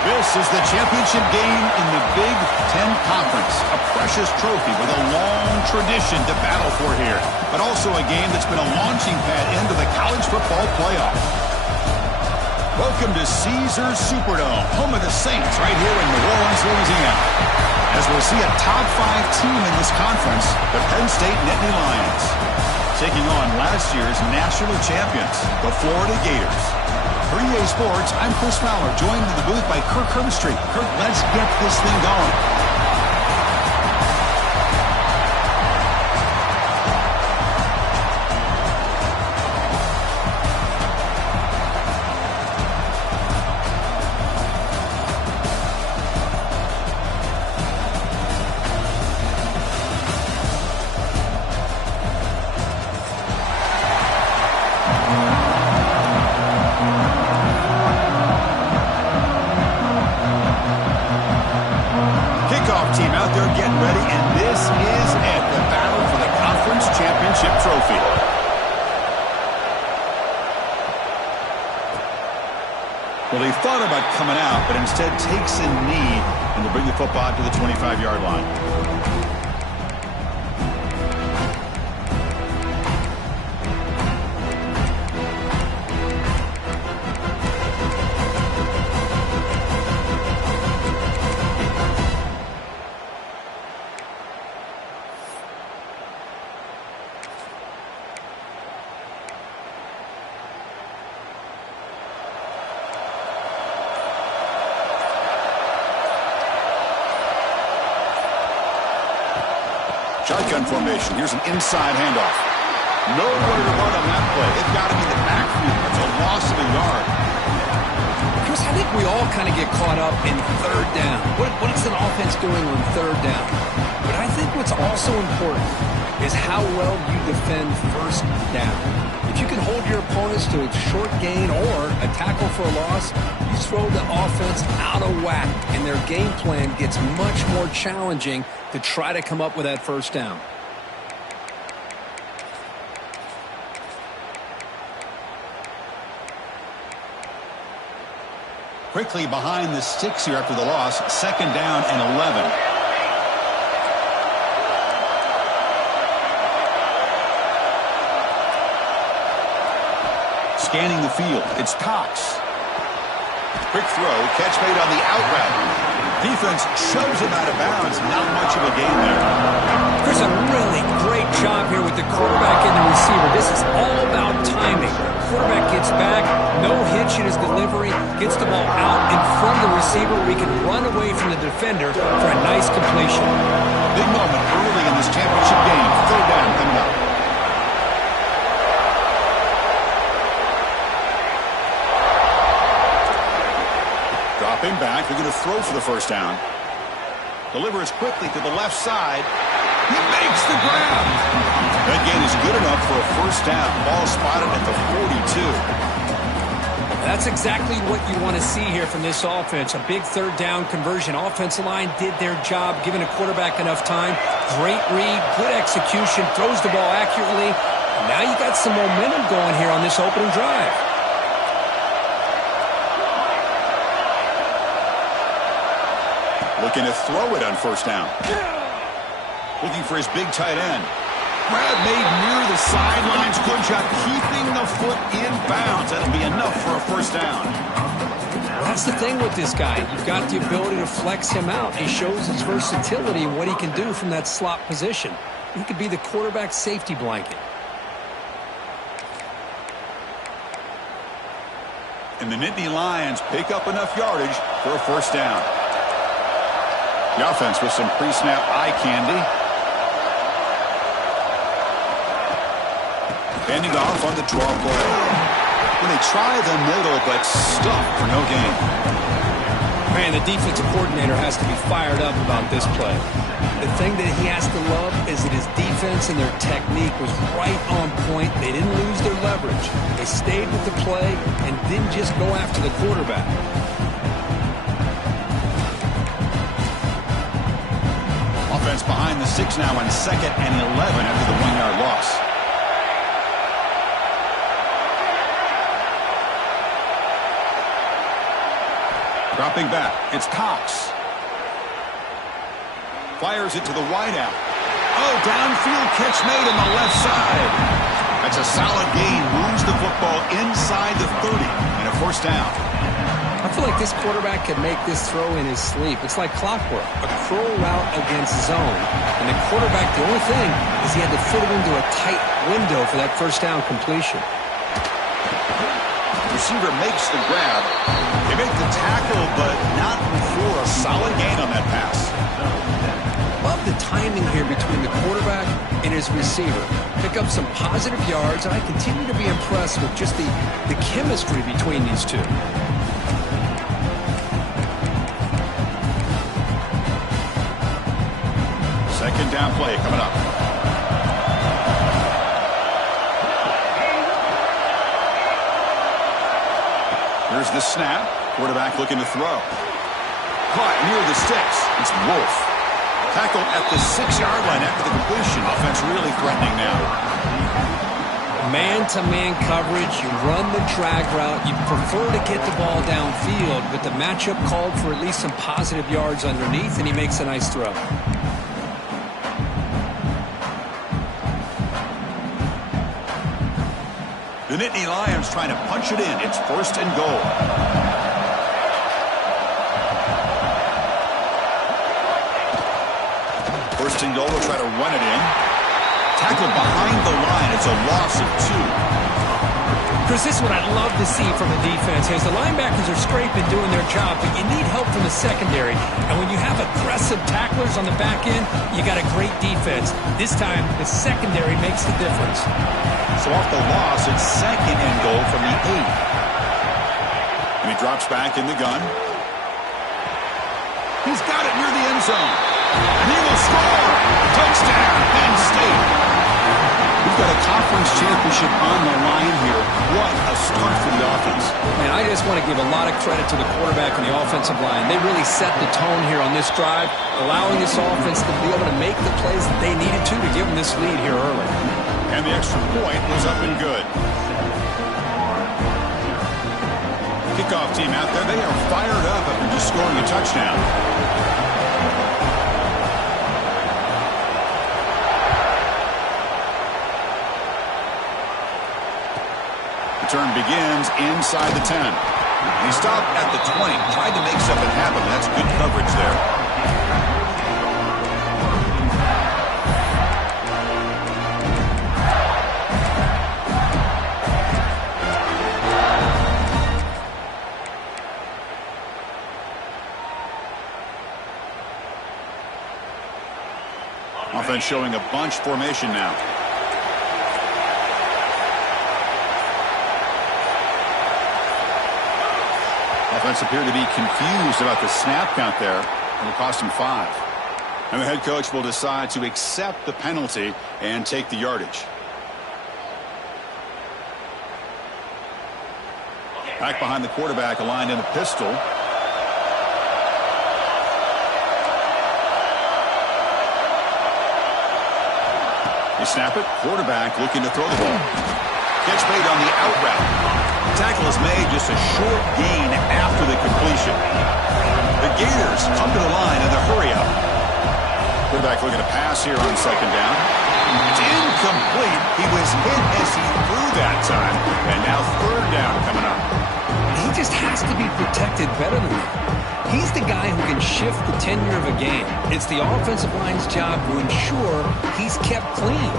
This is the championship game in the Big Ten Conference. A precious trophy with a long tradition to battle for here. But also a game that's been a launching pad into the college football playoff. Welcome to Caesars Superdome, home of the Saints, right here in New Orleans, Louisiana. As we'll see a top 5 team in this conference, the Penn State Nittany Lions, taking on last year's national champions, the Florida Gators. For EA Sports, I'm Chris Fowler, joined in the booth by Kirk Herbstreit. Kirk, let's get this thing going. Team out there getting ready, and this is it, the battle for the conference championship trophy. Well, they thought about coming out, but instead takes a knee, and they bring the football to the 25-yard line. Shotgun formation. Here's an inside handoff. Nowhere to run on that play. They've got to be the backfield. It's a loss of a yard. Chris, I think we all kind of get caught up in third down. What is an offense doing on third down? But I think what's also important is how well you defend first down. If you can hold your opponents to a short gain or a tackle for a loss, you throw the offense out of whack, and their game plan gets much more challenging to try to come up with that first down. Quickly behind the sticks here after the loss. Second down and 11. Scanning the field, it's Cox. Quick throw, catch made on the out route. Defense shoves him out of bounds. Not much of a gain there. There's a really great job here with the quarterback and the receiver. This is all about timing. Quarterback gets back, no hitch in his delivery, gets the ball out in front of the receiver where he can run away from the defender for a nice completion. Big moment early in this championship game. Third down coming up. Dropping back, they're going to throw for the first down. Delivers quickly to the left side. He makes the grab. That gain is good enough for a first down. Ball spotted at the 42. That's exactly what you want to see here from this offense. A big third down conversion. Offensive line did their job, giving a quarterback enough time. Great read, good execution, throws the ball accurately. And now you got some momentum going here on this opening drive. Looking to throw it on first down. Looking for his big tight end. Grab made near the sidelines. Good job keeping the foot in bounds. That'll be enough for a first down. That's the thing with this guy. You've got the ability to flex him out. He shows his versatility and what he can do from that slot position. He could be the quarterback safety blanket. And the Nittany Lions pick up enough yardage for a first down. The offense with some pre-snap eye candy. Ending off on the 12 play. When they try the middle, but stuck for no gain. Man, the defensive coordinator has to be fired up about this play. The thing that he has to love is that his defense and their technique was right on point. They didn't lose their leverage. They stayed with the play and didn't just go after the quarterback. Offense behind the 6 now on 2nd and 11 after the 1-yard loss. Dropping back, it's Cox. Fires it to the wideout. Oh, downfield catch made on the left side. That's a solid gain. Moves the football inside the 30 and a first down. I feel like this quarterback could make this throw in his sleep. It's like clockwork, a curl route against zone. And the quarterback, the only thing is he had to fit it into a tight window for that first down completion. Receiver makes the grab. They make the tackle, but not before a solid gain on that pass. Love the timing here between the quarterback and his receiver. Pick up some positive yards, and I continue to be impressed with just the chemistry between these two. Second down play coming up. Here's the snap. Quarterback looking to throw. Caught near the sticks. It's Wolf. Tackle at the 6-yard line after the completion. Offense really threatening now. Man-to-man coverage. You run the drag route. You prefer to get the ball downfield, but the matchup called for at least some positive yards underneath, and he makes a nice throw. The Nittany Lions trying to punch it in. It's first and goal. First and goal, will try to run it in. Tackled behind the line. It's a loss of 2. Chris, this is what I'd love to see from a defense. As the linebackers are scraping, doing their job, but you need help from the secondary. And when you have aggressive tacklers on the back end, you got a great defense. This time, the secondary makes the difference. So off the loss, it's second and goal from the 8. And he drops back in the gun. He's got it near the end zone. And he will score. Touchdown, Penn State. We've got a conference championship on the line here. What a start for the offense. Man, I just want to give a lot of credit to the quarterback and the offensive line. They really set the tone here on this drive, allowing this offense to be able to make the plays that they needed to give them this lead here early. And the extra point was up and good. Kickoff team out there, they are fired up after just scoring a touchdown. Return begins inside the 10. He stopped at the 20, tried to make something happen. That's good coverage there. Offense showing a bunch formation now. Offense appeared to be confused about the snap count there. It'll cost him 5. And the head coach will decide to accept the penalty and take the yardage. Back behind the quarterback, aligned in the pistol. They snap it. Quarterback looking to throw the ball. Catch made on the out route. Tackle is made, just a short gain after the completion. The Gators come to the line in the hurry up. Quarterback looking to pass here on second down. It's incomplete. He was hit as he threw that time. And now third down coming up. He just has to be protected better than that. He's the guy who can shift the tenure of a game. It's the offensive line's job to ensure he's kept clean.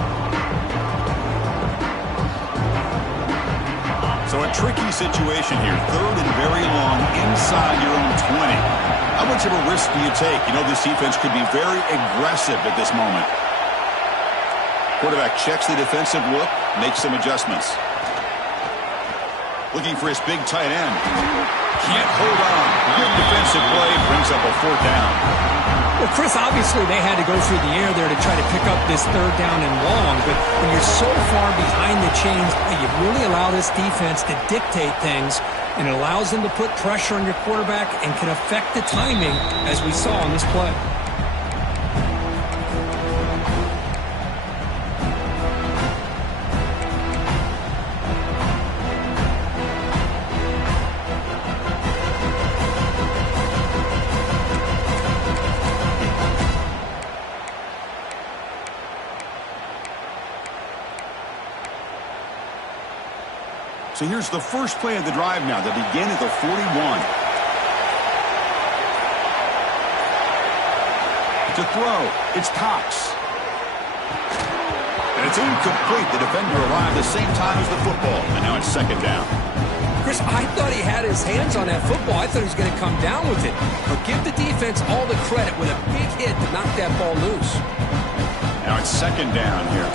So a tricky situation here. Third and very long inside your own 20. How much of a risk do you take? You know this defense could be very aggressive at this moment. Quarterback checks the defensive look, makes some adjustments. Looking for his big tight end. Can't hold on. Good defensive play, brings up a fourth down. Well, Chris, obviously they had to go through the air there to try to pick up this third down and long, but when you're so far behind the chains, you really allow this defense to dictate things, and it allows them to put pressure on your quarterback and can affect the timing, as we saw on this play. So here's the first play of the drive now. They begin at the 41. To throw, it's Cox. And it's incomplete. The defender arrived the same time as the football. And now it's second down. Chris, I thought he had his hands on that football. I thought he was going to come down with it. But give the defense all the credit with a big hit to knock that ball loose. Now it's second down here.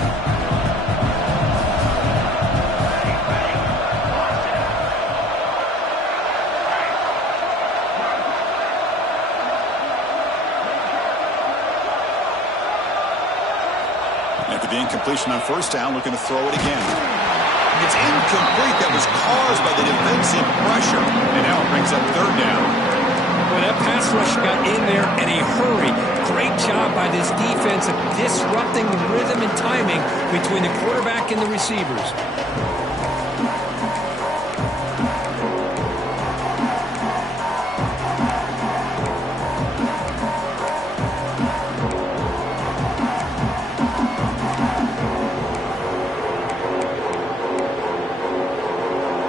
After the incompletion on first down, looking to throw it again. It's incomplete. That was caused by the defensive pressure. And now it brings up third down. Well, that pass rush got in there in a hurry. Great job by this defense of disrupting the rhythm and timing between the quarterback and the receivers.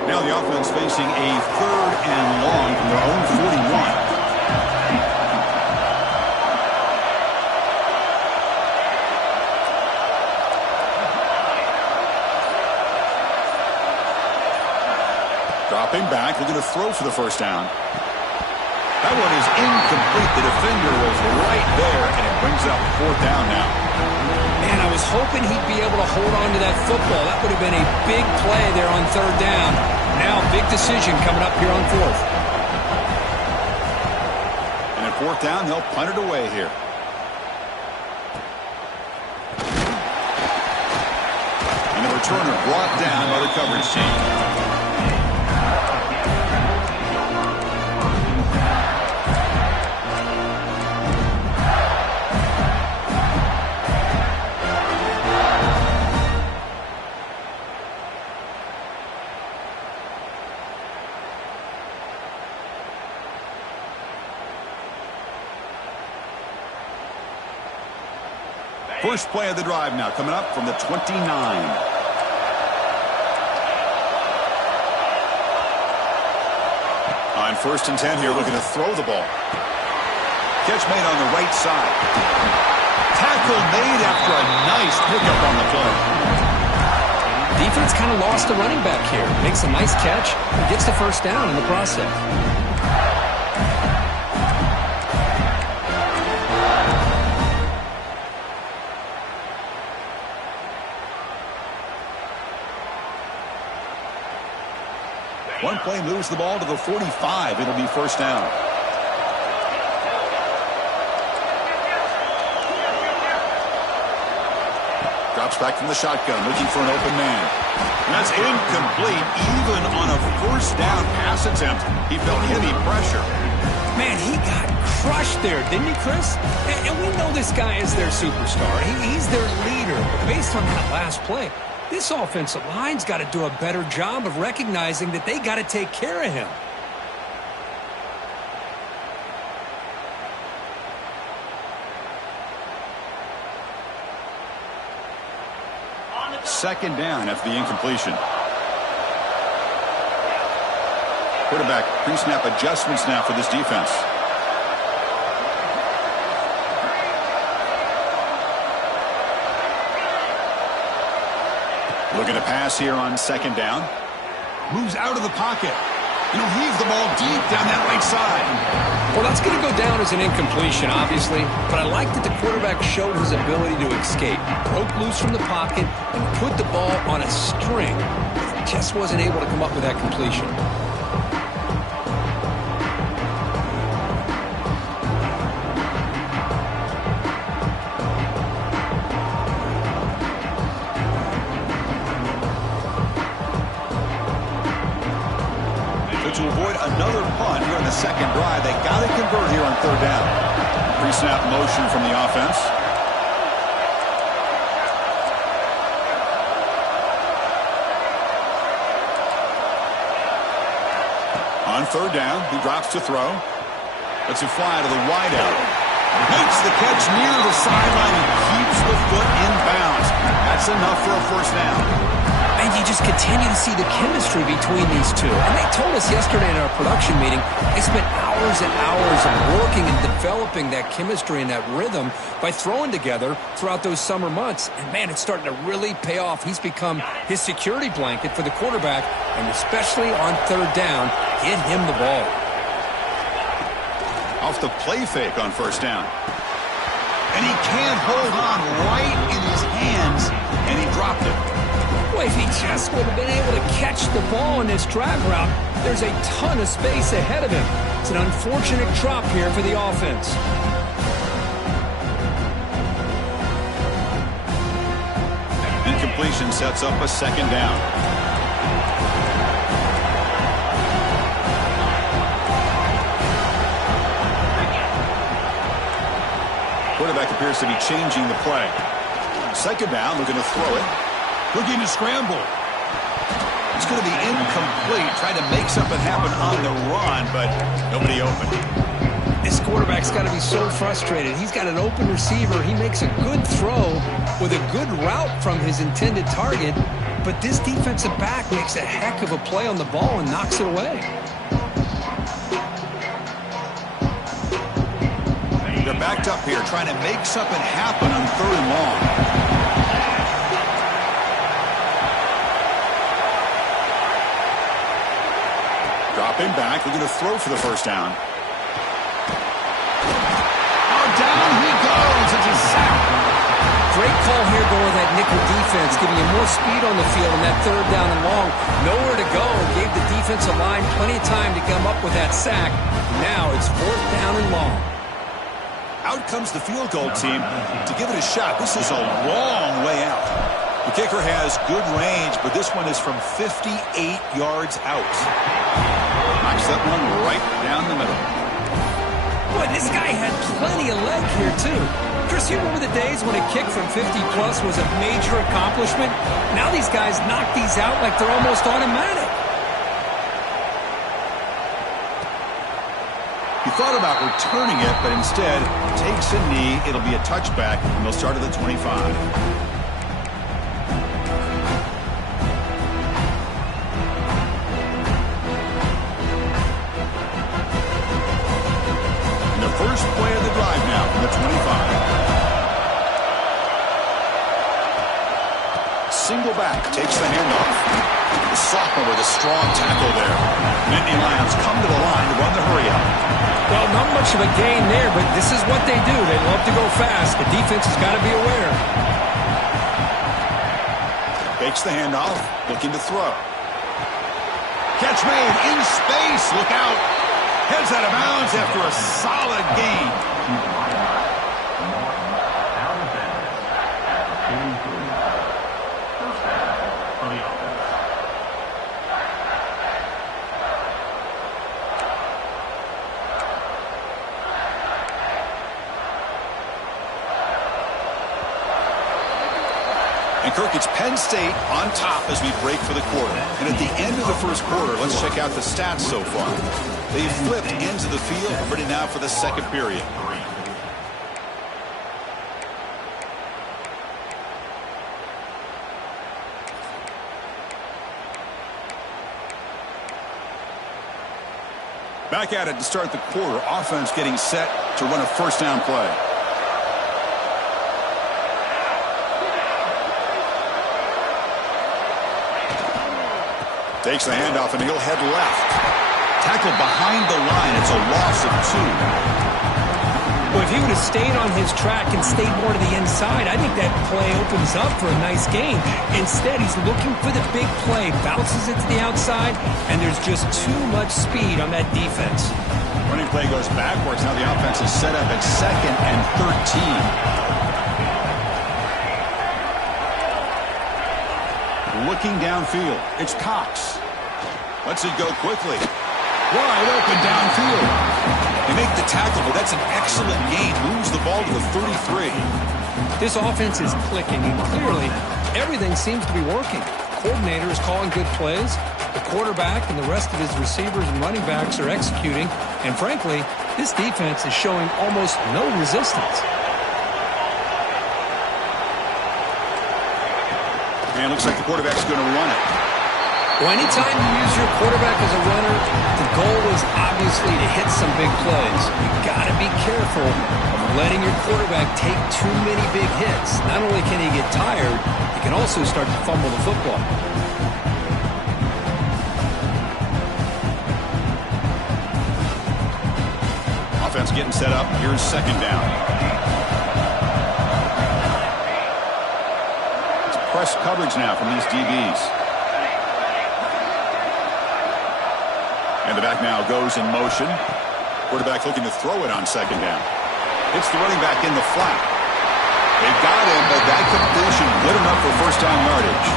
Now the offense facing a third and long from their own 41. Dropping back, looking to throw for the first down. That one is incomplete. The defender was right there, and it brings up fourth down now. Man, I was hoping he'd be able to hold on to that football. That would have been a big play there on third down. Now, big decision coming up here on fourth. And at fourth down, they'll punt it away here. And the returner brought down by the coverage team. First play of the drive now coming up from the 29. On first and 10 here, looking to throw the ball. Catch made on the right side. Tackle made after a nice pickup on the play. Defense kind of lost the running back here. Makes a nice catch and gets the first down in the process. One play moves the ball to the 45. It'll be first down. Drops back from the shotgun, looking for an open man. And that's incomplete. Even on a first down pass attempt, he felt heavy pressure. Man, he got crushed there, didn't he, Chris? And we know this guy is their superstar. He's their leader. But based on that last play, this offensive line's got to do a better job of recognizing that they got to take care of him. Second down after the incompletion. Quarterback pre-snap adjustments now for this defense. Looking to pass here on second down. Moves out of the pocket. And he'll heave the ball deep down that right side. Well, that's going to go down as an incompletion, obviously. But I like that the quarterback showed his ability to escape. Broke loose from the pocket and put the ball on a string. Just wasn't able to come up with that completion. To avoid another punt here on the second drive, they got to convert here on third down. Pre-snap motion from the offense. On third down, he drops to throw. Lets it fly to the wideout. Makes the catch near the sideline and keeps the foot in bounds. That's enough for a first down. And you just continue to see the chemistry between these two. And they told us yesterday in our production meeting, they spent hours and hours of working and developing that chemistry and that rhythm by throwing together throughout those summer months. And, man, it's starting to really pay off. He's become his security blanket for the quarterback, and especially on third down, get him the ball. Off the play fake on first down. And he can't hold on right in his hands, and he dropped it. Boy, if he just would have been able to catch the ball in this drag route, there's a ton of space ahead of him. It's an unfortunate drop here for the offense. Incompletion sets up a second down. Quarterback appears to be changing the play. Second down, looking to throw it. Looking to scramble. It's going to be incomplete. Trying to make something happen on the run, but nobody open. This quarterback's got to be so frustrated. He's got an open receiver. He makes a good throw with a good route from his intended target, but this defensive back makes a heck of a play on the ball and knocks it away. They're backed up here, trying to make something happen on third and long. Dropping back, looking to throw for the first down. Oh, down he goes. It's a sack. Great call here going with that nickel defense, giving you more speed on the field on that third down and long. Nowhere to go. Gave the defensive line plenty of time to come up with that sack. Now it's fourth down and long. Out comes the field goal team to give it a shot. This is a long way out. The kicker has good range, but this one is from 58 yards out. Knocks that one right down the middle. Boy, this guy had plenty of leg here, too. Chris, you remember the days when a kick from 50-plus was a major accomplishment? Now these guys knock these out like they're almost automatic. He thought about returning it, but instead takes a knee. It'll be a touchback, and they'll start at the 25. First play of the drive now from the 25. Single back, takes the handoff. The sophomore with a strong tackle there. Nittany Lions come to the line to run the hurry up. Well, not much of a gain there, but this is what they do. They love to go fast. The defense has got to be aware. Fakes the handoff, looking to throw. Catch made in space, look out. Heads out of bounds after a solid gain. And Kirk, it's Penn State on top as we break for the quarter. And at the end of the first quarter, let's check out the stats so far. They've flipped ends of the field, ready now for the second period. Back at it to start the quarter. Offense getting set to run a first down play. Takes the handoff and he'll head left. Tackled behind the line. It's a loss of 2. Well, if he would have stayed on his track and stayed more to the inside, I think that play opens up for a nice gain. Instead, he's looking for the big play, bounces it to the outside, and there's just too much speed on that defense. Running play goes backwards. Now the offense is set up at 2nd and 13. Looking downfield. It's Cox. Lets it go quickly. Wide open downfield. They make the tackle, but that's an excellent gain. Moves the ball to the 33. This offense is clicking, and clearly everything seems to be working. The coordinator is calling good plays. The quarterback and the rest of his receivers and running backs are executing. And frankly, this defense is showing almost no resistance. And looks like the quarterback's going to run it. Well, anytime you use your quarterback as a runner, the goal is obviously to hit some big plays. You've got to be careful of letting your quarterback take too many big hits. Not only can he get tired, he can also start to fumble the football. Offense getting set up. Here's second down. It's press coverage now from these DBs. And the back now goes in motion. Quarterback looking to throw it on second down. Hits the running back in the flat. They've got him, but that completion good enough for first down yardage.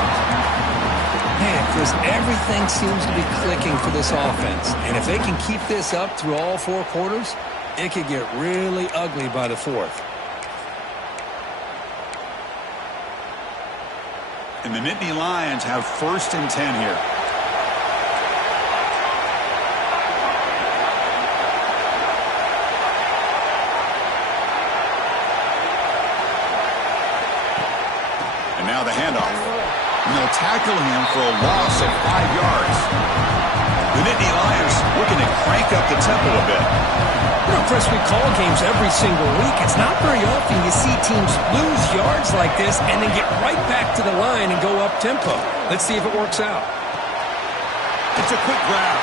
Man, Chris, everything seems to be clicking for this offense. And if they can keep this up through all four quarters, it could get really ugly by the fourth. And the Nittany Lions have first and 10 here. Now the handoff. And they'll tackle him for a loss of 5 yards. The Nittany Lions looking to crank up the tempo a bit. You know, Chris, we call games every single week. It's not very often you see teams lose yards like this and then get right back to the line and go up tempo. Let's see if it works out. It's a quick grab.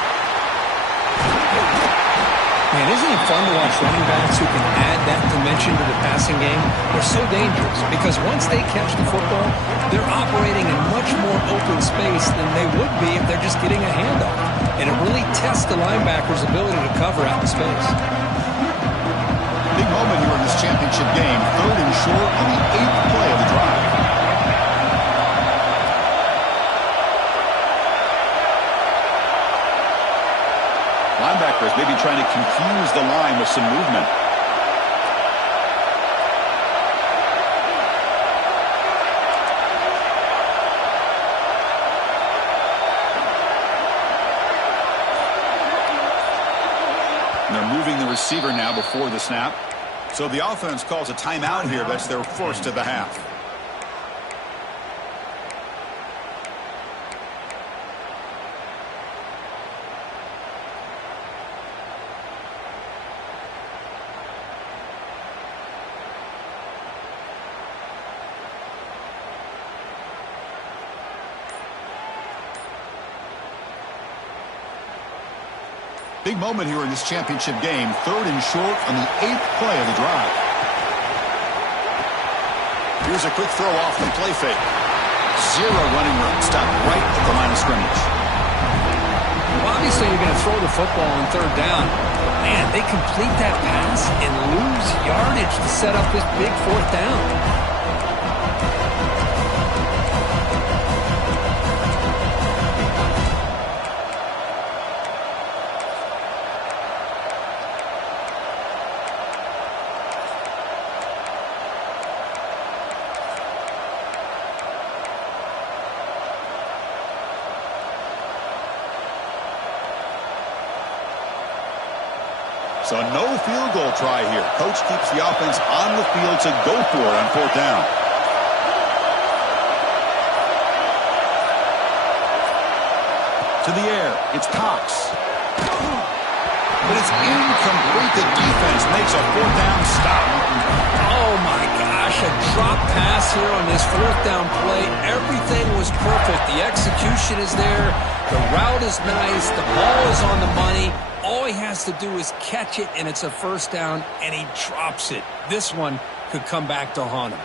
Man, isn't it fun to watch running backs who can add that dimension to the passing game? They're so dangerous because once they catch the football, they're operating in much more open space than they would be if they're just getting a handoff. And it really tests the linebacker's ability to cover out in space. Big moment here in this championship game. Third and short on the 8th play of the drive. Linebackers maybe trying to confuse the line with some movement. And they're moving the receiver now before the snap. So the offense calls a timeout here. That's their first of the half. Big moment here in this championship game. Third and short on the 8th play of the drive. Here's a quick throw off the play fake. Zero running room. Stop right at the line of scrimmage. Well, obviously, you're going to throw the football on third down. But, man, they complete that pass and lose yardage to set up this big fourth down. So no field goal try here. Coach keeps the offense on the field to go for it on fourth down. To the air. It's Cox. But it's incomplete. The defense makes a fourth down stop. Oh, my gosh. A drop pass here on this fourth down play. Everything was perfect. The execution is there. The route is nice. The ball is on the money. All he has to do is catch it, and it's a first down, and he drops it. This one could come back to haunt him.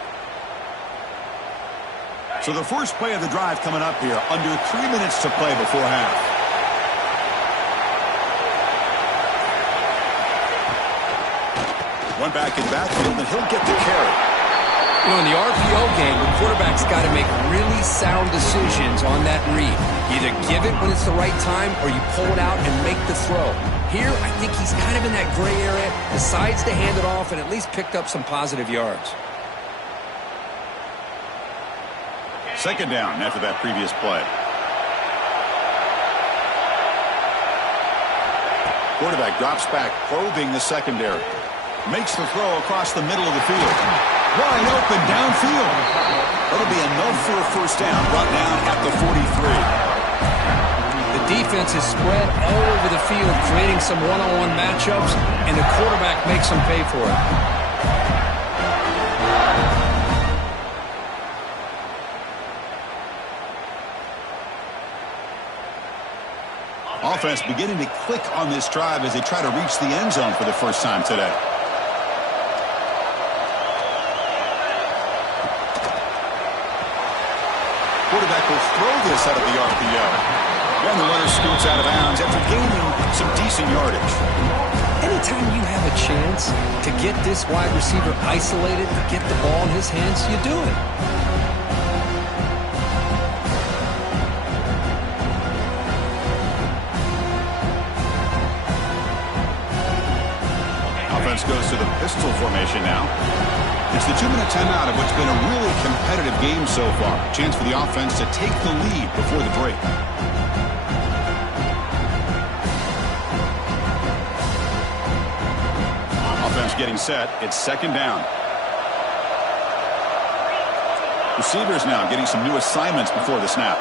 So the first play of the drive coming up here. Under 3 minutes to play before half. One back in backfield, and he'll get the carry. You know, in the RPO game, the quarterback's got to make really sound decisions on that read. Either give it when it's the right time or you pull it out and make the throw. Here, I think he's kind of in that gray area, decides to hand it off and at least picked up some positive yards. Second down after that previous play. Quarterback drops back, probing the secondary. Makes the throw across the middle of the field. Wide open downfield. That'll be enough for a first down, brought down at the 43. The defense is spread all over the field, creating some one-on-one matchups, and the quarterback makes them pay for it. Offense beginning to click on this drive as they try to reach the end zone for the first time today. Quarterback will throw this out of the RPO. And the runner scoots out of bounds after gaining some decent yardage. Anytime you have a chance to get this wide receiver isolated, to get the ball in his hands, you do it. Offense goes to the pistol formation now. It's the 2-minute timeout of what's been a really competitive game so far. Chance for the offense to take the lead before the break. Offense getting set. It's second down. Receivers now getting some new assignments before the snap.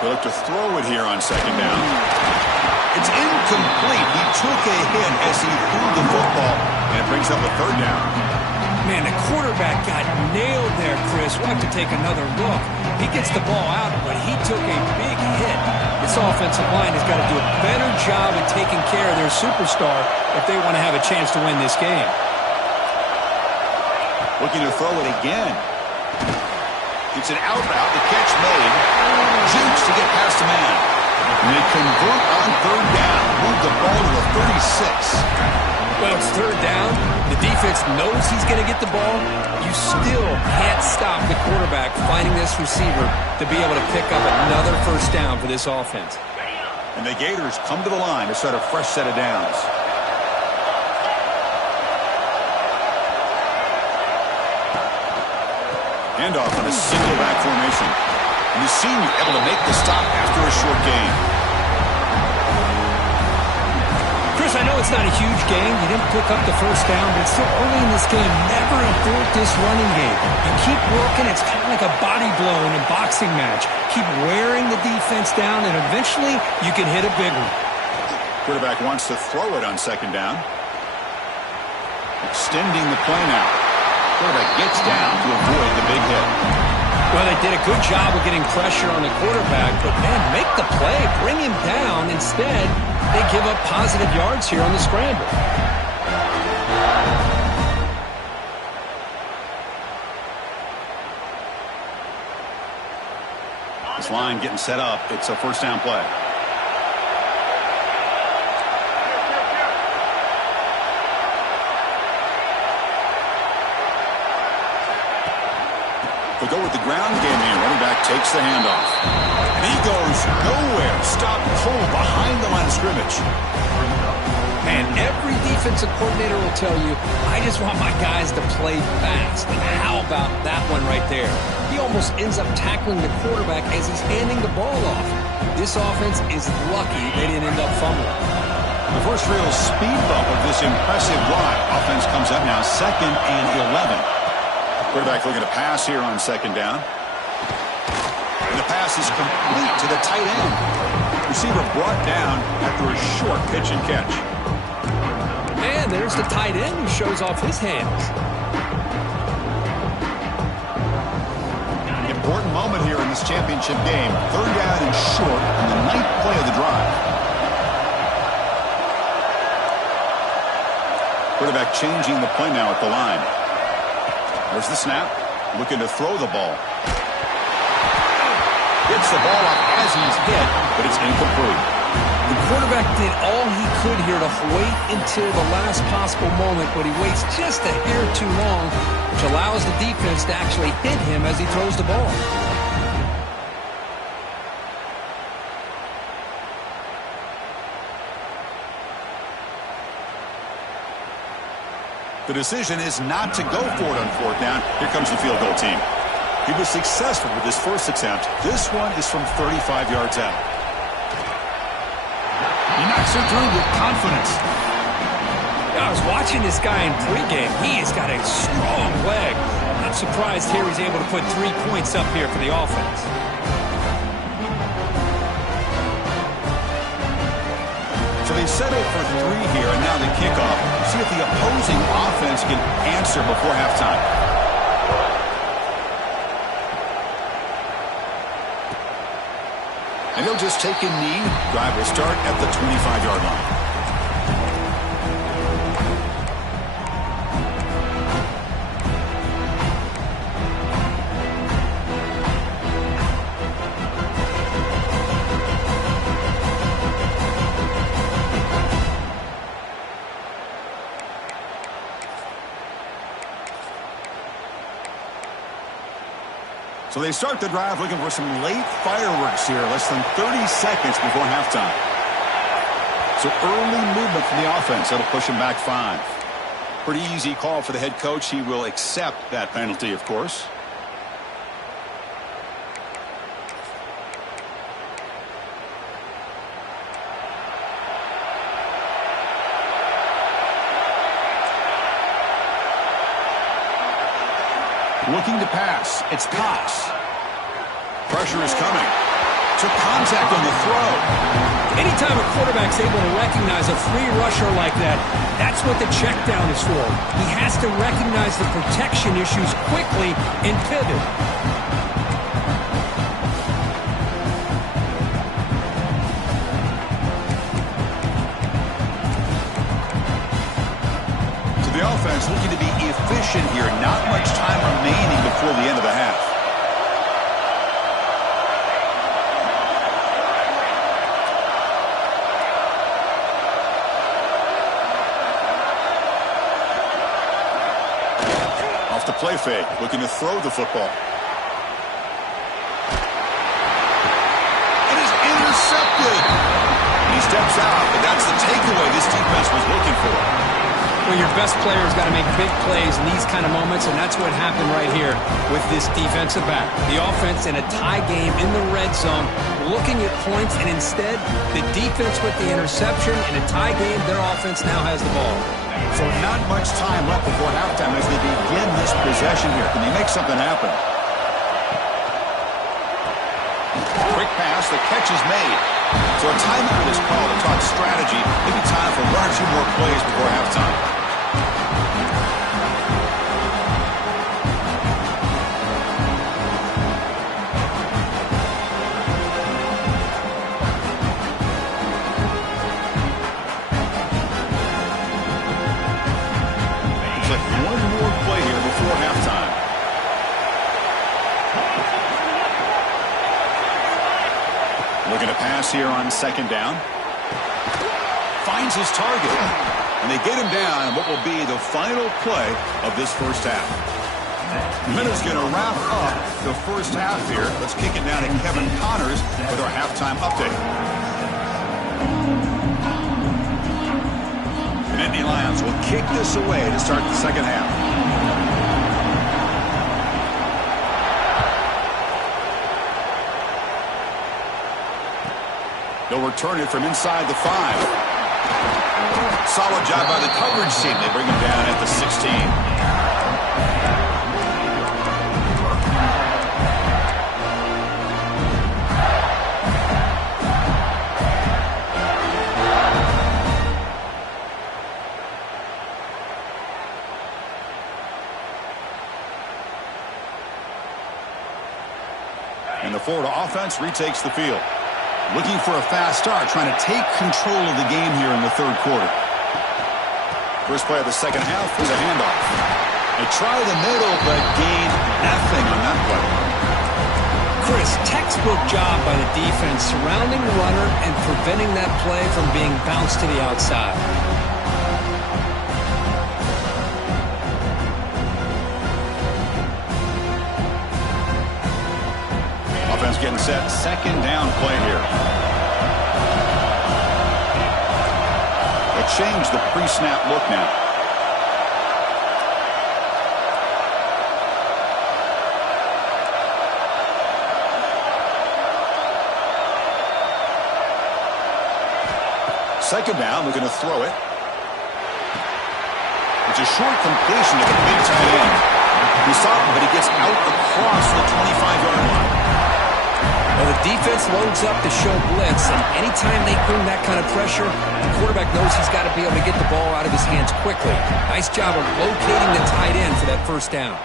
They look to throw it here on second down. It's incomplete. He took a hit as he threw the football, and it brings up a third down. Man, the quarterback got nailed there, Chris. We'll have to take another look. He gets the ball out, but he took a big hit. This offensive line has got to do a better job of taking care of their superstar if they want to have a chance to win this game. Looking to throw it again. It's an out route. The catch made. Jukes to get past the man. And they convert on third down. Move the ball to the 36. Well, it's third down. The defense knows he's going to get the ball. You still can't stop the quarterback finding this receiver to be able to pick up another first down for this offense. And the Gators come to the line to start a fresh set of downs. Handoff on a single back formation. And the senior able to make the stop after a short gain. Chris, I know it's not a huge game. You didn't pick up the first down, but it's still early in this game. Never abort this running game. You keep working. It's kind of like a body blow in a boxing match. Keep wearing the defense down, and eventually you can hit a big one. Quarterback wants to throw it on second down. Extending the play now. Quarterback gets down to avoid the big hit. Well, they did a good job of getting pressure on the quarterback, but, man, make the play. Bring him down. Instead, they give up positive yards here on the scramble. This line getting set up. It's a first down play. They go with the ground game here. Running back takes the handoff. And he goes nowhere. Stopped cold behind the line of scrimmage. Man, every defensive coordinator will tell you, I just want my guys to play fast. And how about that one right there? He almost ends up tackling the quarterback as he's handing the ball off. This offense is lucky they didn't end up fumbling. The first real speed bump of this impressive drive. Offense comes up now, 2nd and 11. Quarterback looking to pass here on second down. And the pass is complete to the tight end. Receiver brought down after a short pitch and catch. Man, there's the tight end who shows off his hands. Important moment here in this championship game. Third down and short on the 9th play of the drive. Quarterback changing the play now at the line. There's the snap. Looking to throw the ball. Gets the ball up as he's hit, but it's incomplete. The quarterback did all he could here to wait until the last possible moment, but he waits just a hair too long, which allows the defense to actually hit him as he throws the ball. The decision is not to go for it on fourth down. Here comes the field goal team. He was successful with his first attempt. This one is from 35 yards out. He knocks it through with confidence. I was watching this guy in pregame. He has got a strong leg. Not surprised here he's able to put 3 points up here for the offense. So they settle for 3 here, and now the kickoff. See if the opposing offense can answer before halftime. And he'll just take a knee. Drive will start at the 25-yard line. So they start the drive looking for some late fireworks here, less than 30 seconds before halftime. So early movement from the offense. That'll push him back 5. Pretty easy call for the head coach. He will accept that penalty, of course. Looking to pass. It's Cox. Pressure is coming. Took contact on the throw. Anytime a quarterback's able to recognize a free rusher like that, that's what the check down is for. He has to recognize the protection issues quickly and pivot. Offense looking to be efficient here. Not much time remaining before the end of the half. Off the play fake, looking to throw the football. It is intercepted. He steps out, but that's the takeaway this defense was looking for. Well, your best player's got to make big plays in these kind of moments, and that's what happened right here with this defensive back. The offense in a tie game in the red zone, looking at points, and instead, the defense with the interception. In a tie game, their offense now has the ball. So not much time left before halftime as they begin this possession here. Can they make something happen? Quick pass, the catch is made. So a timeout is called to talk strategy. Maybe time for 1 or 2 more plays before halftime. Looks like 1 more play here before halftime. Looking to pass here on 2nd down. Finds his target. And they get him down in what will be the final play of this first half. Minutes going to wrap up the first half here. Let's kick it down to Kevin Connors with our halftime update. Nittany Lions will kick this away to start the second half. They'll return it from inside the 5. Solid job by the coverage team. They bring him down at the 16. And the Florida offense retakes the field. Looking for a fast start, trying to take control of the game here in the third quarter. First play of the second half is a handoff. They try the middle, but gain nothing on that play. Chris, textbook job by the defense surrounding the runner and preventing that play from being bounced to the outside. Offense getting set. 2nd down play here. They'll change the pre-snap look now. Second down, they're going to throw it. It's a short completion to the big tight end. He saw it, but he gets out across the 25-yard line. Well, the defense loads up to show blitz, and anytime they bring that kind of pressure, the quarterback knows he's got to be able to get the ball out of his hands quickly. Nice job of locating the tight end for that first down.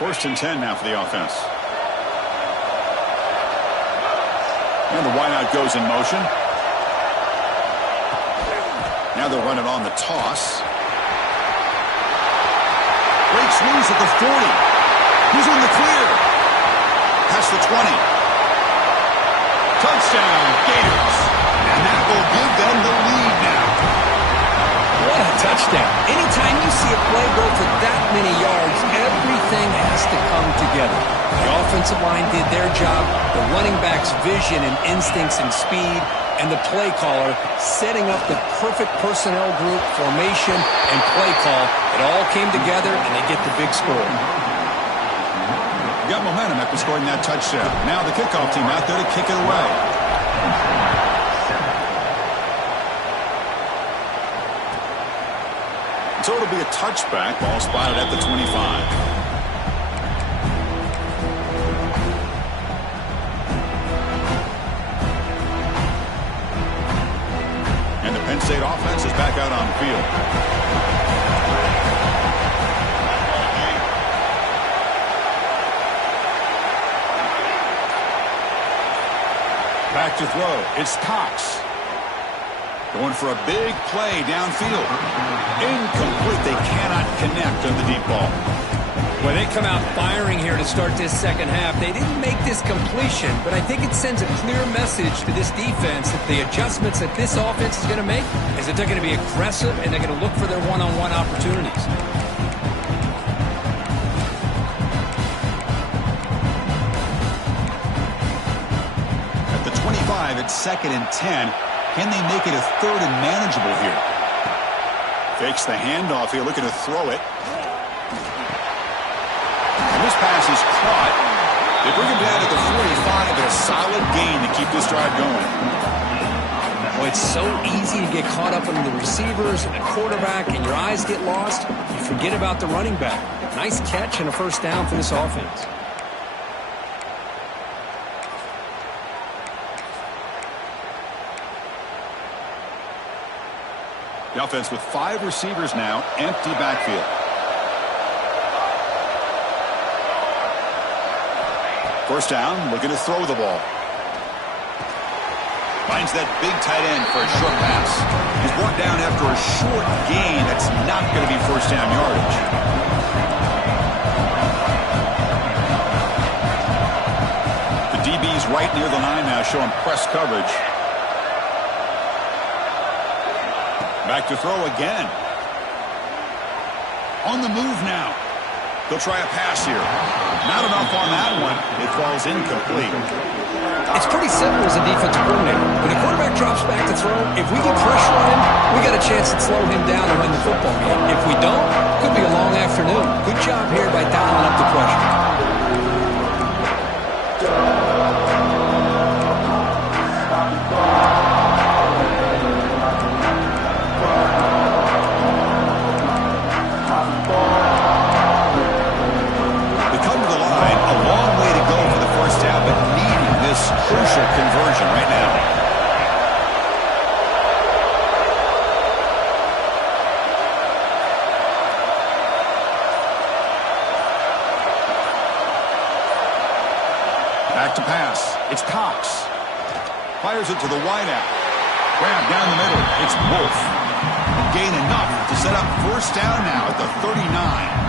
1st and 10 now for the offense. And the wideout goes in motion. Now they'll run it on the toss. Breaks loose at the 40. Who's in the clear? Past the 20. Touchdown, Gators. And that will give them the lead now. What a touchdown. Anytime you see a play go for that many yards, everything has to come together. The offensive line did their job, the running back's vision and instincts and speed, and the play caller setting up the perfect personnel group, formation, and play call. It all came together, and they get the big score. Got momentum after scoring that touchdown. Now the kickoff team out there to kick it away. So it'll be a touchback. Ball spotted at the 25. And the Penn State offense is back out on the field. Back to throw. It's Cox. Going for a big play downfield. Incomplete. They cannot connect on the deep ball. Well, they come out firing here to start this second half. They didn't make this completion, but I think it sends a clear message to this defense that the adjustments that this offense is going to make is that they're going to be aggressive and they're going to look for their one-on-one opportunities. At the 25, it's 2nd and 10. Can they make it a 3rd and manageable here? Fakes the handoff here, looking to throw it. And this pass is caught. They bring him down to the 45, but a solid gain to keep this drive going. Well, it's so easy to get caught up in the receivers and the quarterback, and your eyes get lost. You forget about the running back. Nice catch and a first down for this offense. The offense with 5 receivers now, empty backfield. First down, looking to throw the ball. Finds that big tight end for a short pass. He's brought down after a short gain. That's not going to be first down yardage. The DB's right near the line now, showing press coverage. Back to throw again. On the move now. They'll try a pass here. Not enough on that one. It falls incomplete. It's pretty simple as a defensive coordinator. When the quarterback drops back to throw, if we get pressure on him, we got a chance to slow him down and win the football game. If we don't, it could be a long afternoon. Good job here by dialing up the pressure. Crucial conversion right now. Back to pass. It's Cox. Fires it to the wideout. Grab down the middle. It's Wolf. Gain enough to set up first down now at the 39.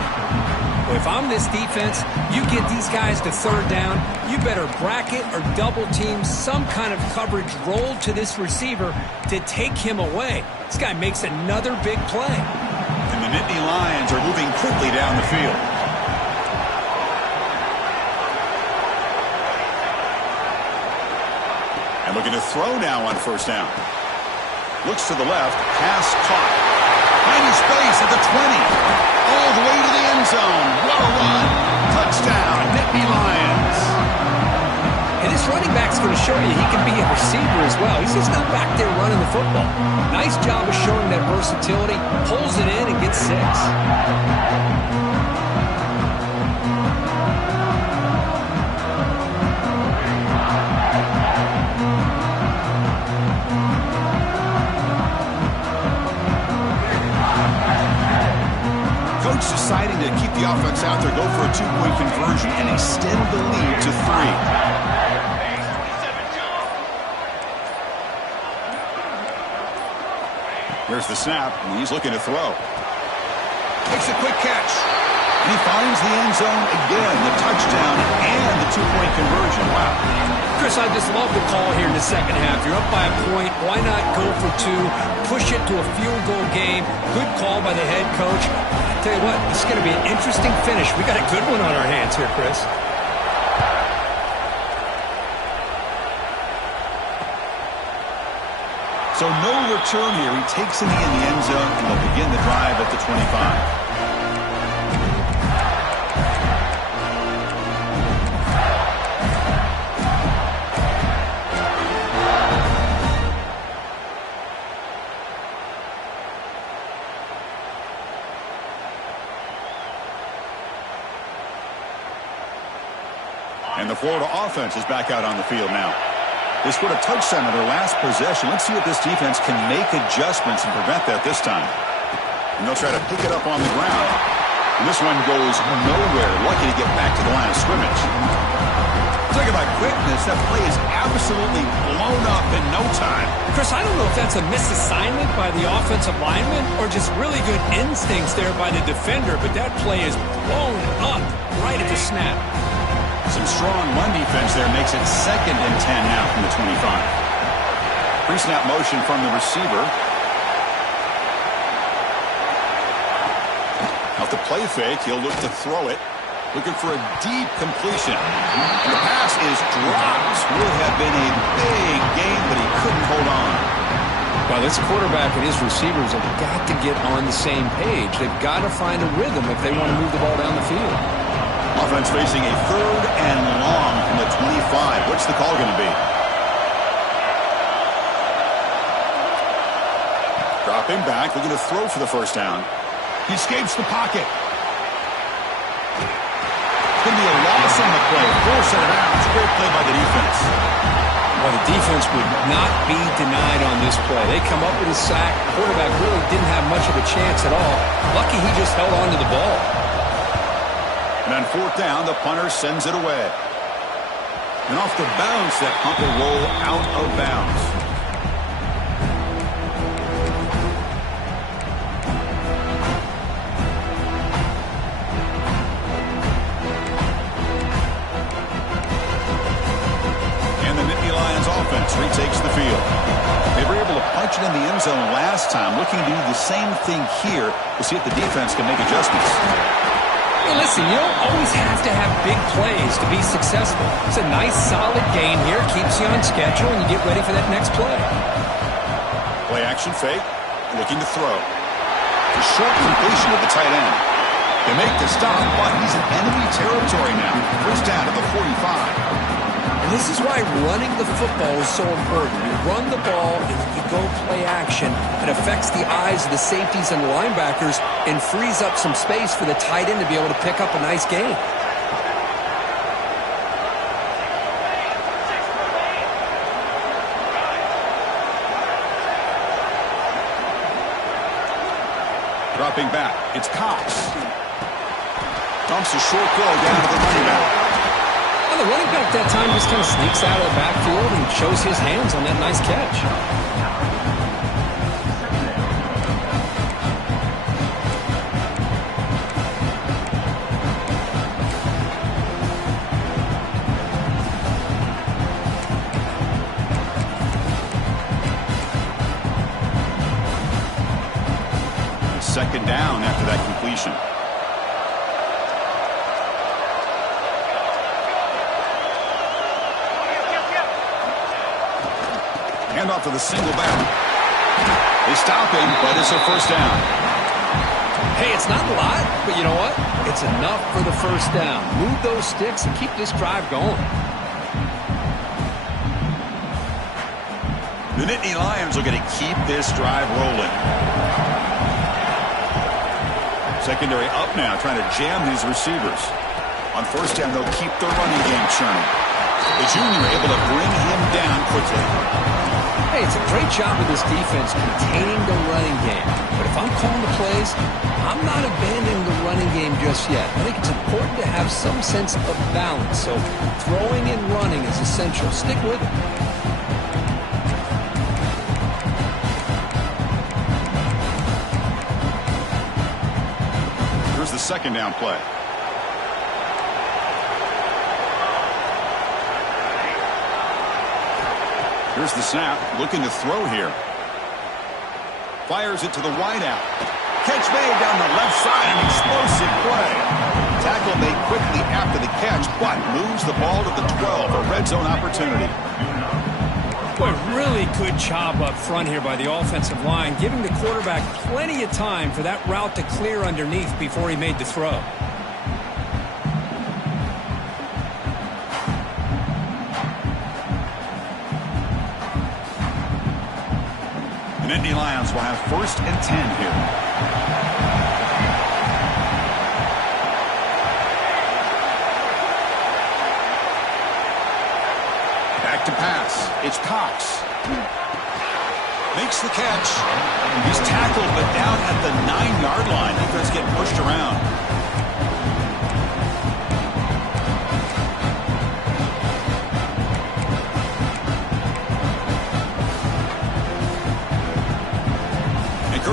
Well, if I'm this defense, you get these guys to 3rd down, you better bracket or double team some kind of coverage roll to this receiver to take him away. This guy makes another big play. And the Nittany Lions are moving quickly down the field. And looking to throw now on first down. Looks to the left, pass caught. Finding space at the 20. All the way to the end zone. What a run. Touchdown, Nittany Lions. And this running back's it's going to show you he can be a receiver as well. He's just not back there running the football. Nice job of showing that versatility. Pulls it in and gets 6. Coach deciding to keep the offense out there, go for a 2-point conversion, and extend the lead to 3. Here's the snap, and he's looking to throw. Takes a quick catch. And he finds the end zone again, the touchdown and the 2-point conversion. Wow. Chris, I just love the call here in the second half. You're up by a point. Why not go for 2? Push it to a field goal game. Good call by the head coach. I tell you what, this is going to be an interesting finish. We got a good one on our hands here, Chris. So no return here. He takes it in the end zone, and they'll begin the drive at the 25. And the Florida offense is back out on the field now. They scored a touchdown on their last possession. Let's see if this defense can make adjustments and prevent that this time. And they'll try to pick it up on the ground. And this one goes nowhere. Lucky to get back to the line of scrimmage. Talk about quickness. That play is absolutely blown up in no time. Chris, I don't know if that's a misassignment by the offensive lineman or just really good instincts there by the defender, but that play is blown up right at the snap. Some strong run defense there makes it 2nd and 10 now from the 25. Pre-snap motion from the receiver. Off the play fake, he'll look to throw it. Looking for a deep completion. And the pass is dropped. Would have been a big gain, but he couldn't hold on. Well, this quarterback and his receivers have got to get on the same page. They've got to find a rhythm if they want to move the ball down the field. Offense facing a 3rd and long from the 25. What's the call going to be? Dropping back, looking to throw for the first down. He escapes the pocket. It's going to be a loss on the play. Force it out. It's a great play by the defense. Well, the defense would not be denied on this play. They come up with a sack. The quarterback really didn't have much of a chance at all. Lucky he just held on to the ball. And on 4th down, the punter sends it away. And off the bounce, that punt will roll out of bounds. And the Nittany Lions offense retakes the field. They were able to punch it in the end zone last time. Looking to do the same thing here. We'll see if the defense can make adjustments. Hey, listen, you don't always have to have big plays to be successful. It's a nice, solid gain here. Keeps you on schedule, and you get ready for that next play. Play action fake. Looking to throw. A short completion with the tight end. They make the stop, but he's in enemy territory now. First down to the 45. And this is why running the football is so important. You run the ball and then you go play action. It affects the eyes of the safeties and the linebackers and frees up some space for the tight end to be able to pick up a nice gain. Dropping back, it's Cox. Dumps a short throw down to the running back. Well, the running back that time just kind of sneaks out of the backfield and shows his hands on that nice catch. Second down after that completion. Hand off to the single back. They stop him, but it's a first down. Hey, it's not a lot, but you know what? It's enough for the first down. Move those sticks and keep this drive going. The Nittany Lions are going to keep this drive rolling. Secondary up now, trying to jam these receivers. On first down, they'll keep the running game churning. The junior able to bring him down quickly. Hey, it's a great job of this defense containing the running game. But if I'm calling the plays, I'm not abandoning the running game just yet. I think it's important to have some sense of balance. So throwing and running is essential. Stick with it. Here's the second down play. Here's the snap, looking to throw here. Fires it to the wideout. Catch made down the left side, an explosive play. Tackle made quickly after the catch, but moves the ball to the 12, a red zone opportunity. Boy, really good job up front here by the offensive line, giving the quarterback plenty of time for that route to clear underneath before he made the throw. The Nittany Lions will have 1st and 10 here. Back to pass. It's Cox. Makes the catch. He's tackled, but down at the 9-yard line. Defense getting pushed around.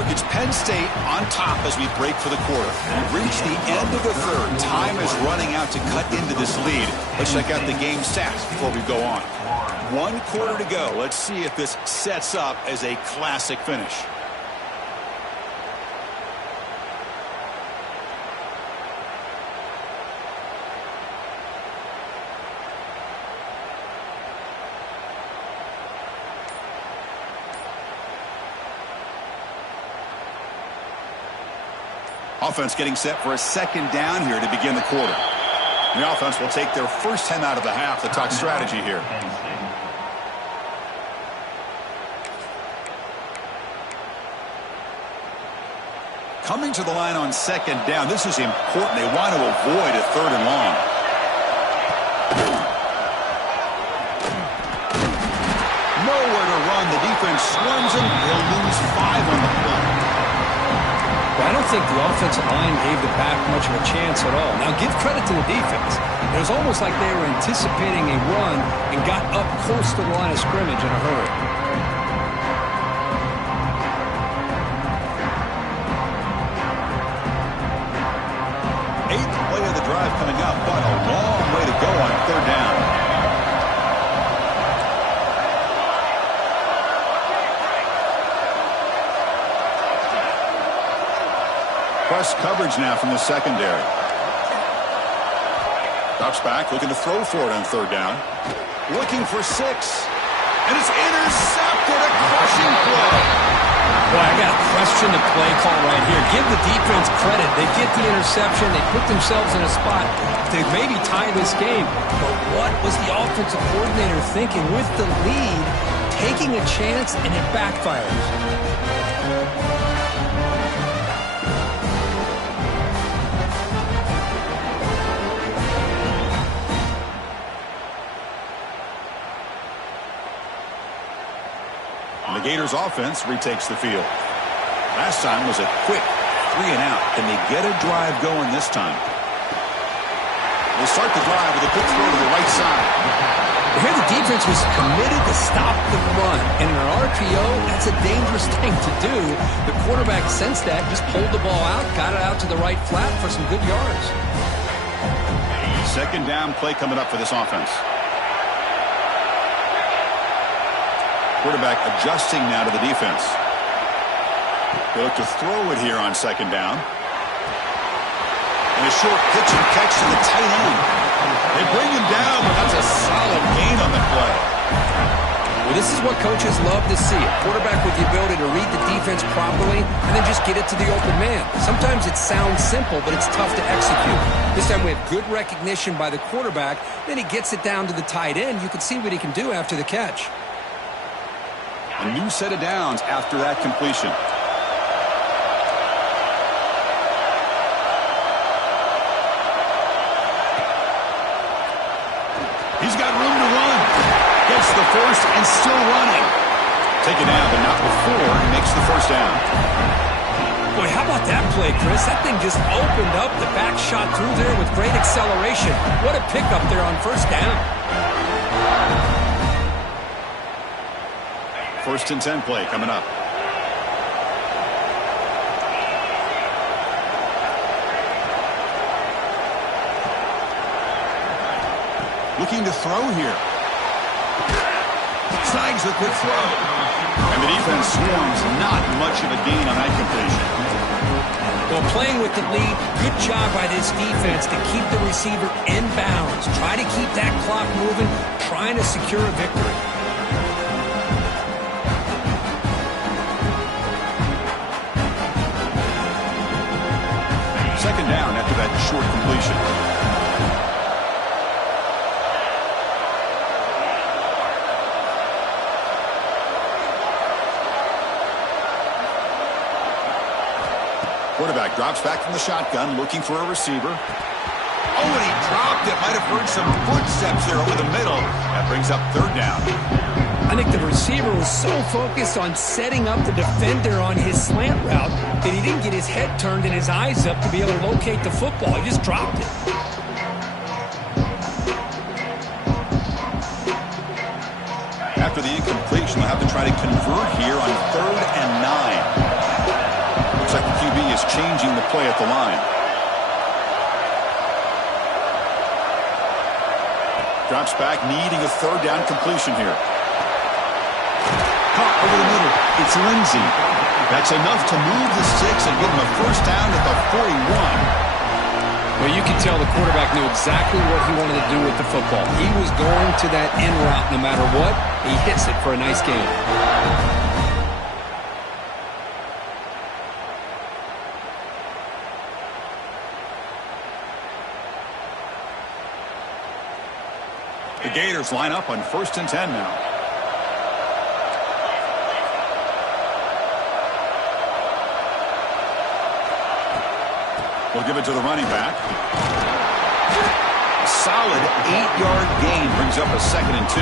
It's Penn State on top as we break for the quarter. We've reached the end of the third. Time is running out to cut into this lead. Let's check out the game stats before we go on. 1 quarter to go. Let's see if this sets up as a classic finish. Offense getting set for a second down here to begin the quarter. The offense will take their first 10 out of the half to talk strategy here. Coming to the line on second down. This is important. They want to avoid a 3rd and long. Nowhere to run. The defense swarms him. They'll lose 5 on the play. I don't think the offensive line gave the back much of a chance at all. Now, give credit to the defense. It was almost like they were anticipating a run and got up close to the line of scrimmage in a hurry. Eighth play of the drive coming up, but a long way to go on 3rd down. Press coverage now from the secondary. Ducks back, looking to throw for it on 3rd down. Looking for 6. And it's intercepted. A crushing play. Boy, I got to question the play call right here. Give the defense credit. They get the interception. They put themselves in a spot to maybe tie this game. But what was the offensive coordinator thinking with the lead, taking a chance, and it backfires? The Gators offense retakes the field. Last time was a quick 3 and out. Can they get a drive going this time? They start the drive with a quick throw to the right side. Here the defense was committed to stop the run. And in an RPO, that's a dangerous thing to do. The quarterback sensed that, just pulled the ball out, got it out to the right flat for some good yards. Second down play coming up for this offense. Quarterback adjusting now to the defense. They look to throw it here on second down. And a short pitch and catch to the tight end. They bring him down, but that's a solid gain on the play. Well, this is what coaches love to see. A quarterback with the ability to read the defense properly and then just get it to the open man. Sometimes it sounds simple, but it's tough to execute. This time we have good recognition by the quarterback. Then he gets it down to the tight end. You can see what he can do after the catch. A new set of downs after that completion. He's got room to run. Gets the first and still running. Taken down, but not before he makes the first down. Boy, how about that play, Chris? That thing just opened up. The back shot through there with great acceleration. What a pickup there on first down. First and 10 play coming up. Looking to throw here. Snags the quick throw. And the defense swarms. Not much of a gain on that completion. Well, playing with the lead, good job by this defense to keep the receiver in bounds. Try to keep that clock moving, trying to secure a victory. Second down after that short completion. Quarterback drops back from the shotgun, looking for a receiver. Oh, and he dropped it. Might have heard some footsteps there over the middle. That brings up third down. I think the receiver was so focused on setting up the defender on his slant route that he didn't get his head turned and his eyes up to be able to locate the football. He just dropped it. After the incompletion, they'll have to try to convert here on 3rd and 9. Looks like the QB is changing the play at the line. Drops back, needing a third down completion here. Caught over the middle. It's Lindsey. That's enough to move the sticks and give him a first down at the 41. Well, you can tell the quarterback knew exactly what he wanted to do with the football. He was going to that in route no matter what. He hits it for a nice gain. The Gators line up on 1st and 10 now. We'll give it to the running back. A solid 8-yard gain brings up a 2nd and 2.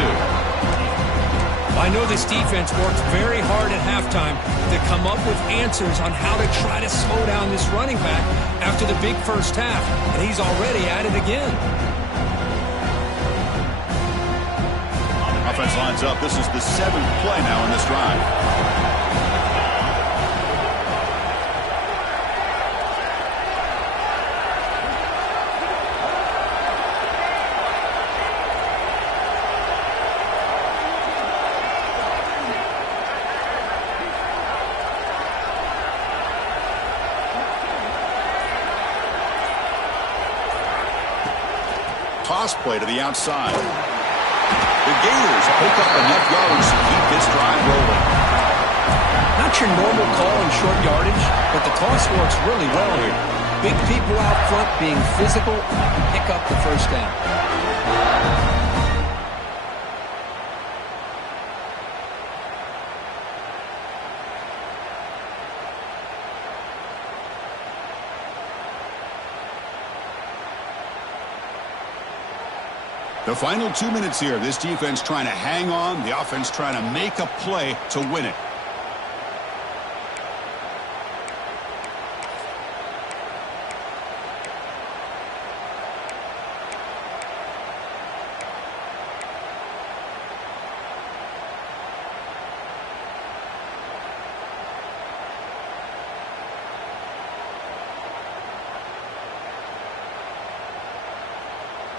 I know this defense worked very hard at halftime to come up with answers on how to try to slow down this running back after the big first half, and he's already at it again. Offense lines up. This is the 7th play now in this drive. Toss play to the outside. The Gators pick up enough yards to keep this drive rolling. Not your normal call in short yardage, but the toss works really well here. Big people out front being physical, pick up the first down. The final 2 minutes here. This defense trying to hang on. The offense trying to make a play to win it.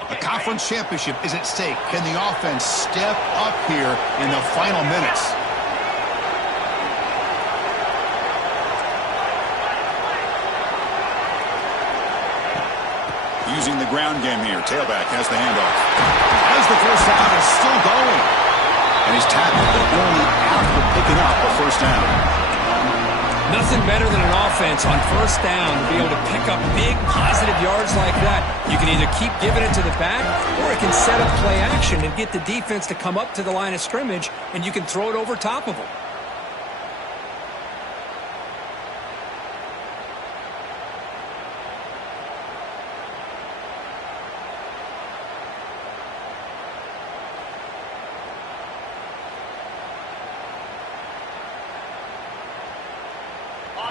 A conference championship is at stake. Can the offense step up here in the final minutes? Using the ground game here. Tailback has the handoff. As the first down is still going. And he's tackled, but only after picking up a first down. Nothing better than an offense on first down to be able to pick up big positive yards like that. You can either keep giving it to the back, or it can set up play action and get the defense to come up to the line of scrimmage, and you can throw it over top of them.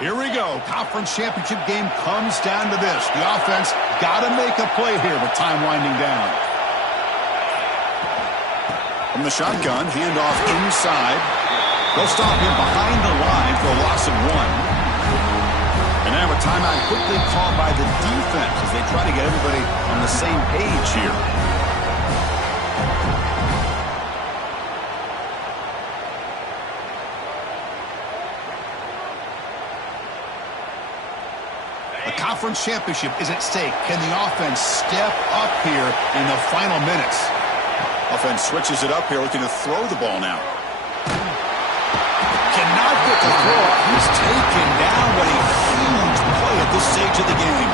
Here we go. Conference championship game comes down to this. The offense got to make a play here with time winding down. From the shotgun, handoff inside. They'll stop him behind the line for a loss of 1. And now a timeout quickly called by the defense as they try to get everybody on the same page here. The conference championship is at stake. Can the offense step up here in the final minutes? Offense switches it up here, looking to throw the ball now. Cannot get the throw up. He's taken down. What a huge play at this stage of the game.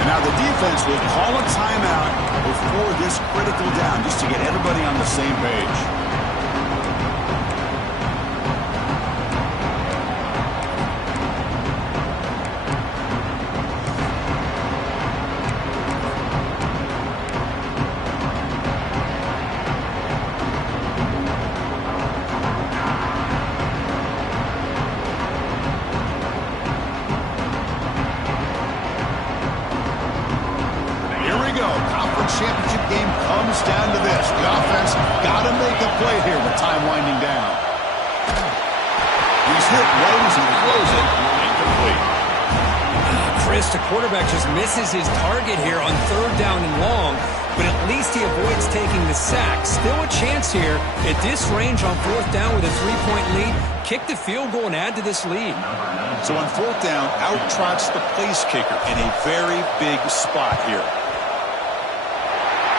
And now the defense will call a timeout before this critical down, just to get everybody on the same page. Championship game comes down to this. The offense got to make a play here with time winding down. He's hit right as he throws it. Incomplete. Chris, the quarterback just misses his target here on 3rd down and long, but at least he avoids taking the sack. Still a chance here at this range on 4th down with a 3-point lead. Kick the field goal and add to this lead. So on 4th down, out trots the place kicker in a very big spot here.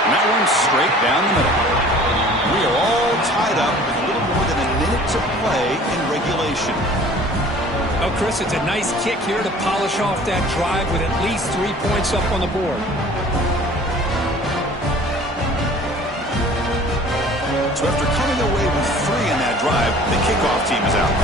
And that one's straight down the middle. We are all tied up with a little more than a minute to play in regulation. Oh, Chris, it's a nice kick here to polish off that drive with at least 3 points up on the board. So after coming away with 3 in that drive, the kickoff team is out.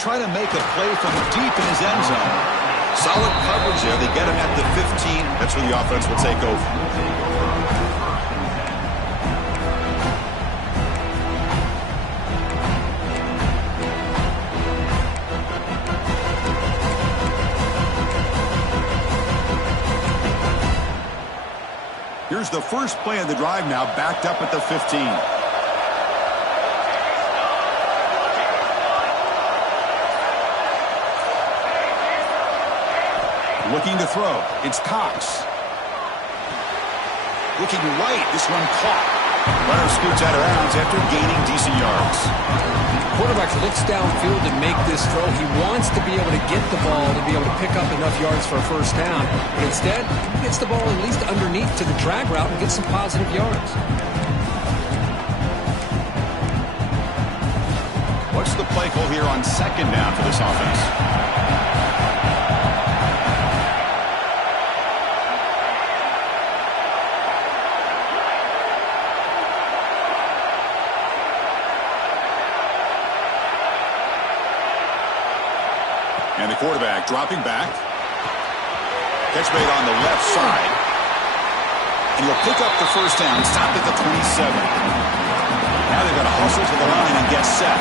Trying to make a play from deep in his end zone. Solid coverage there. They get him at the 15. That's where the offense will take over. Here's the first play of the drive now, backed up at the 15. Looking to throw. It's Cox. Looking right. This one caught. Runner scoots out of bounds after gaining decent yards. Quarterback looks downfield to make this throw. He wants to be able to get the ball to be able to pick up enough yards for a 1st down. But instead, he gets the ball at least underneath to the drag route and gets some positive yards. What's the play call here on 2nd down for this offense? And the quarterback dropping back. Catch made on the left side. And he'll pick up the 1st down. Stop at the 27. Now they've got to hustle to the line and get set.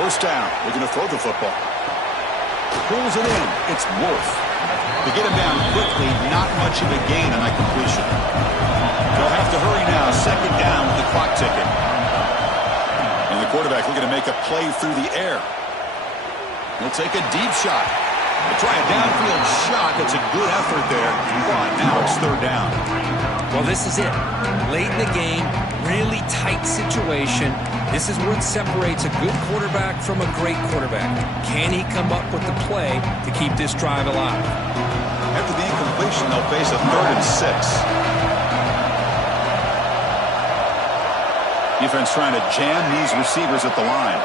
1st down. Looking to throw the football. Pulls it in. It's Wolf. To get him down quickly, not much of a gain on that completion. They'll have to hurry now. 2nd down with the clock ticking. And the quarterback looking to make a play through the air. He'll take a deep shot. They'll try a downfield shot. That's a good effort there. But now it's 3rd down. Well, this is it. Late in the game, really tight situation. This is what separates a good quarterback from a great quarterback. Can he come up with the play to keep this drive alive? After the incompletion, they'll face a 3rd and 6. Defense trying to jam these receivers at the line.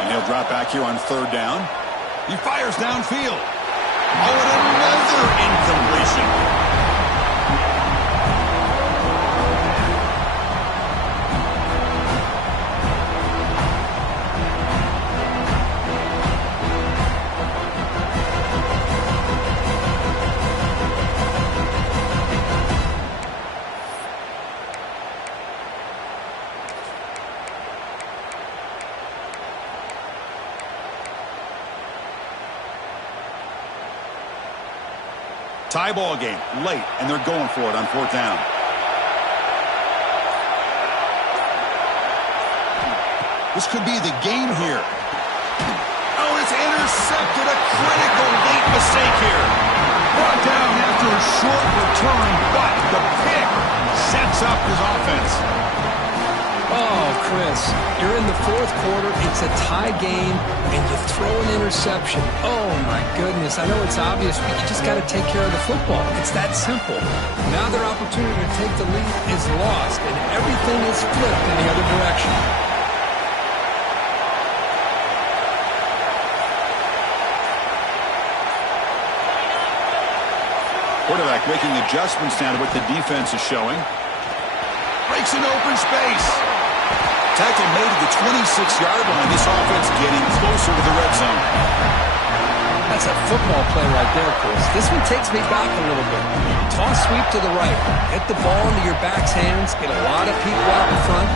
And he'll drop back here on 3rd down. He fires downfield. Oh, and another incompletion. Tie ball game late, and they're going for it on 4th down. This could be the game here. Oh, it's intercepted. A critical late mistake here. Brought down after a short return, but the pick sets up his offense. Oh, Chris, you're in the 4th quarter. It's a tie game, and you throw an interception. Oh, my goodness. I know it's obvious, but you just got to take care of the football. It's that simple. Now their opportunity to take the lead is lost, and everything is flipped in the other direction. Quarterback making adjustments now to what the defense is showing. Breaks an open space. Tackle made at the 26-yard line. This offense getting closer to the red zone. That's a football play right there, Chris. This one takes me back a little bit. Toss sweep to the right. Get the ball into your back's hands. Get a lot of people out in front.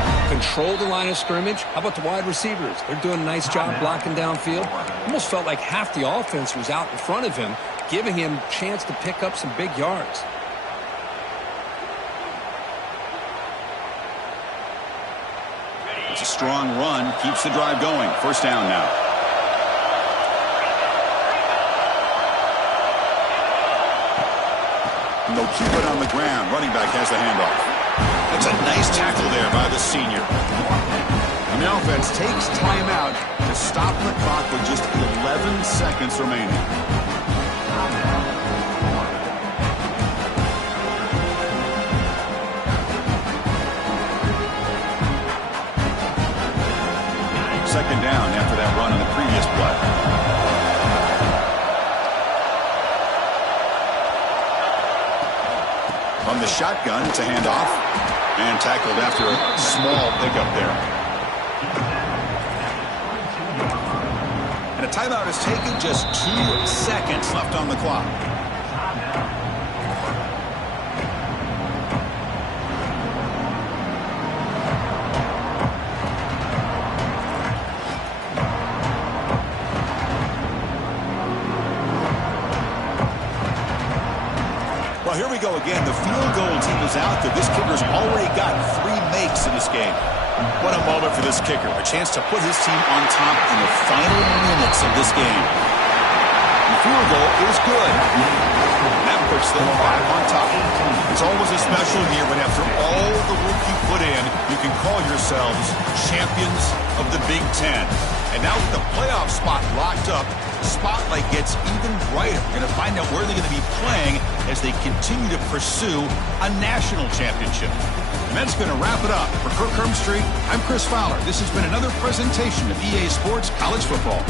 Control the line of scrimmage. How about the wide receivers? They're doing a nice job blocking downfield. Almost felt like half the offense was out in front of him, giving him a chance to pick up some big yards. It's a strong run. Keeps the drive going. 1st down now. And they'll keep it on the ground. Running back has the handoff. That's a nice tackle there by the senior. And the offense takes timeout to stop the clock with just 11 seconds remaining. Second down after that run on the previous play. From the shotgun, it's a handoff. And tackled after a small pickup there. And a timeout is taken. Just 2 seconds left on the clock. Well, here we go again. The field goal team is out there. This kicker's already got 3 makes in this game. What a moment for this kicker. A chance to put his team on top in the final minutes of this game. The field goal is good. That puts them back on top. It's always a special year when after all the work you put in, you can call yourselves champions of the Big Ten. And now with the playoff spot locked up, the spotlight gets even brighter. We're going to find out where they're going to be playing as they continue to pursue a national championship. And that's going to wrap it up. For Kirk Hermstreet, I'm Chris Fowler. This has been another presentation of EA Sports College Football.